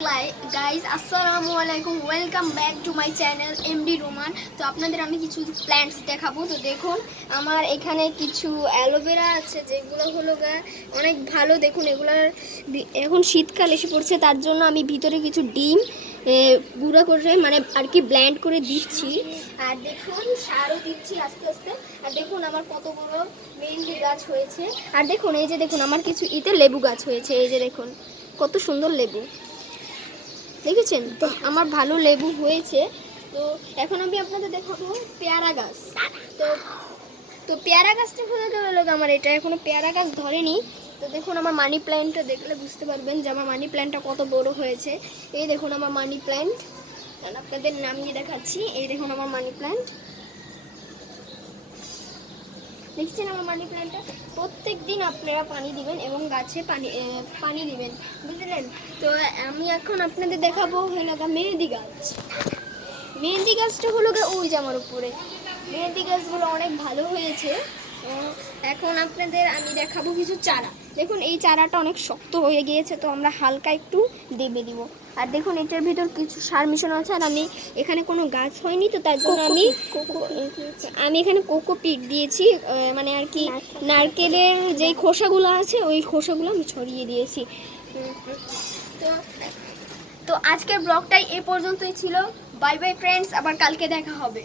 Guys আসসালামু আলাইকুম, welcome back to my channel MD Roman. তো আপনাদের আমি কিছু প্ল্যান্টস দেখাবো। তো দেখুন আমার এখানে কিছু অ্যালোভেরা আছে, যেগুলো হলো অনেক ভালো। দেখুন এগুলার এখন শীতকাল এসে পড়ছে, তার জন্য আমি ভিতরে কিছু ডিম গুঁড়া করে মানে আর কি ব্ল্যান্ড করে দিচ্ছি। আর দেখুন সারও দিচ্ছি আস্তে আস্তে। আর দেখুন আমার কত বড় মেহেন্দি গাছ হয়েছে। আর দেখুন এই যে দেখুন আমার কিছু লেবু গাছ হয়েছে। এই যে দেখুন কত সুন্দর লেবু, দেখেছেন? আমার ভালো লেবু হয়েছে। তো এখন আমি আপনাদের দেখাবো পেয়ারা গাছ। তো তো পেয়ারা গাছটা হলো আমার এটা এখনো পেয়ারা গাছ ধরেনি। তো দেখুন আমার মানি প্ল্যান্টটা দেখলে বুঝতে পারবেন যে আমার মানি প্ল্যান্টটা কত বড় হয়েছে। এই দেখুন আমার মানি প্ল্যান্ট, আপনাদের নামিয়ে দেখাচ্ছি। এই দেখুন আমার মানি প্ল্যান্ট, দেখছেন আমার মানি প্ল্যান্টটা? প্রত্যেক দিন আপনারা পানি দিবেন এবং গাছে পানি দিবেন, বুঝলেন? তো আমি এখন আপনাদের দেখাবো হলো মেহেন্দি গাছ। মেহেন্দি গাছটা হলো ওই যে আমার উপরে মেহেন্দি গাছগুলো অনেক ভালো হয়েছে। এখন আপনাদের আমি দেখাবো কিছু চারা। দেখুন এই চারাটা অনেক শক্ত হয়ে গিয়েছে, তো আমরা হালকা একটু দেবে দিব। আর দেখুন এটার ভিতর কিছু সার মিশানো আছে। আর আমি এখানে কোনো গাছ হয়নি, তো তার জন্য আমি এখানে কোকোপিট দিয়েছি, মানে আর কি নারকেলের যেই খোসাগুলো আছে ওই খোসাগুলো আমি ছড়িয়ে দিয়েছি। তো তো আজকের ব্লগটাই এ পর্যন্তই ছিল। বাই বাই ফ্রেন্ডস, আবার কালকে দেখা হবে।